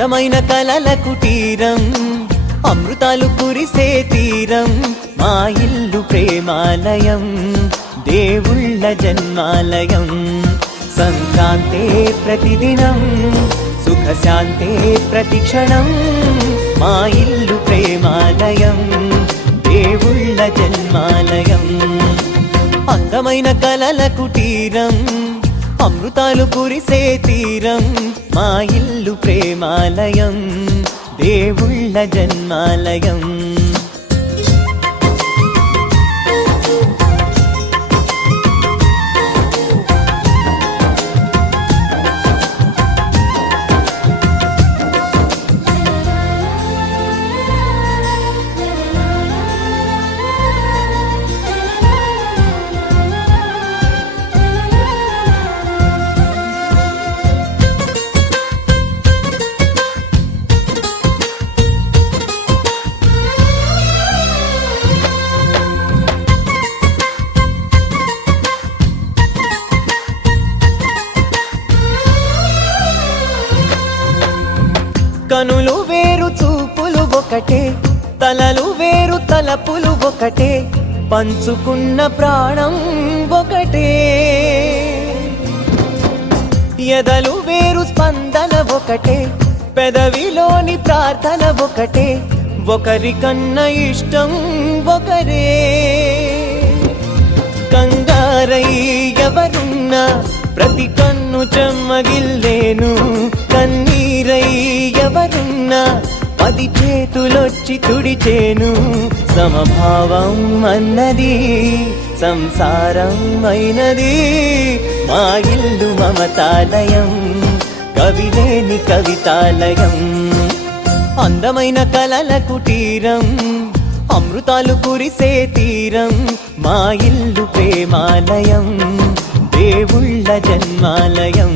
అందమైన కలల కుటీరం, అమృతాలు కురిసే తీరం, మా ఇల్లు ప్రేమాలయం, దేవుళ్ళ జన్మాలయం. సంక్రాంతే ప్రతిదినం, సుఖశాంతే ప్రతిక్షణం, మా ఇల్లు ప్రేమాలయం, దేవుళ్ళ జన్మాలయం. అందమైన కలల కుటీరం, అమృతాలు కురిసే తీరం, మా ఇల్లు ప్రేమాలయం, దేవుళ్ళ జన్మాలయం. కనులు వేరు చూపులు ఒకటే, తలలు వేరు తలపులు ఒకటే, పంచుకున్న ప్రాణం ఒకటే. ఎదలు వేరు స్పందన ఒకటే, పెదవిలోని ప్రార్థన ఒకటే, ఒకరికన్నా ఇష్టం ఒకరే. కంగారై ఎవరున్నా ప్రతి కన్ను చెమ్మగిల్లేను, కన్నీరై ఎవరున్నా 10 చేతులొచ్చి తుడిచేను. సమభావం అన్నది సంసారం అయినది, మా ఇల్లు మమతాలయం, కవిలేని కవితాలయం. అందమైన కలల కుటీరం, అమృతాలు కురిసే తీరం, మా ఇల్లు ప్రేమాలయం, దేవుళ్ళ జన్మాలయం.